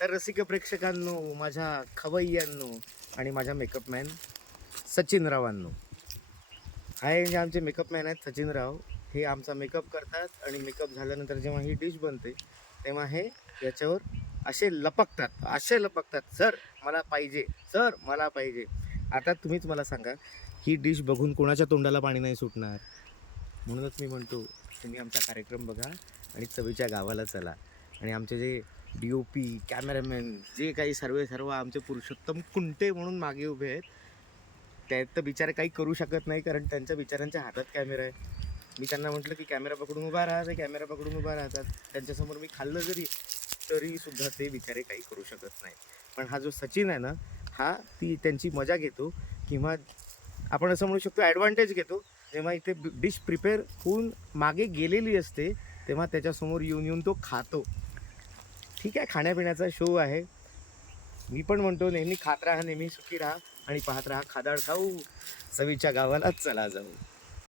तर रसिक प्रेक्षकांनो, माझ्या खवय्यांनो आणि माझ्या मेकअपमॅन सचिनरावांनो, हाय म्हणजे आमचे मेकअपमॅन आहेत सचिनराव. हे आमचा मेकअप करतात आणि मेकअप झाल्यानंतर जेव्हा ही डिश बनते तेव्हा हे याच्यावर असे लपकतात, सर मला पाहिजे, सर मला पाहिजे. आता तुम्हीच मला सांगा, ही डिश बघून कोणाच्या तोंडाला पाणी नाही सुटणार? म्हणूनच मी म्हणतो, तुम्ही आमचा कार्यक्रम बघा आणि चवीच्या गावाला चला. आणि आमचे जे DOP, कॅमेरामॅन, जे काही सर्व आमचे पुरुषोत्तम कुंटे म्हणून मागे उभे आहेत, ते तर बिचारे काही करू शकत नाही, कारण त्यांच्या बिचाऱ्यांच्या हातात कॅमेरा आहे. मी त्यांना म्हटलं की कॅमेरा पकडून उभा राहा, ते कॅमेरा पकडून उभा राहतात. त्यांच्यासमोर मी खाल्लं जरी तरी सुद्धा ते बिचारे काही करू शकत नाही. पण हा जो सचिन आहे ना, हा ती त्यांची मजा घेतो, किंवा आपण असं म्हणू शकतो ॲडव्हान्टेज घेतो. जेव्हा इथे डिश प्रिपेअर होऊन मागे गेलेली असते तेव्हा त्याच्यासमोर येऊन येऊन तो खातो. ठीक आहे, खाण्यापिण्याचा शो आहे. मी पण म्हणतो नेहमी खात राहा, नेहमी सुखी राहा आणि पाहत राहा खादाड खाऊ. चवीच्या गावाला चला जाऊ.